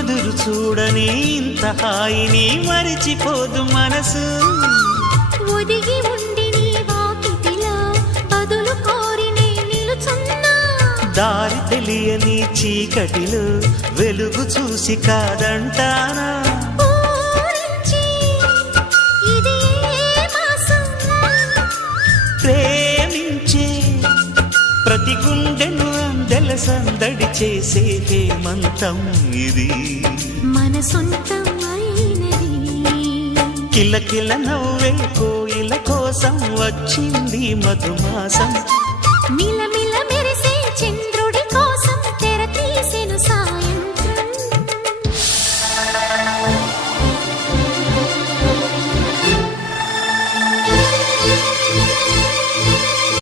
ఎదురు చూడని ఇంత హాయిని మరిచిపోదు మనసు. ఒదిగి ఉండి నీ వాకిటిలో బదులు కోరి నే నిలుచున్నా. దారి తెలియని చీకటిలో వెలుగు చూసి కాదంటానా. ఊరించి ఇది ఏ మాసం? ప్రేమించే ప్రతి గుండెను అందెల సందడి చేసే హేమంతం ఇది. మన సొంతం అయినది. కిలకిల నవ్వే కోయిల కోసం వచ్చింది మధుమాసం. మిలమి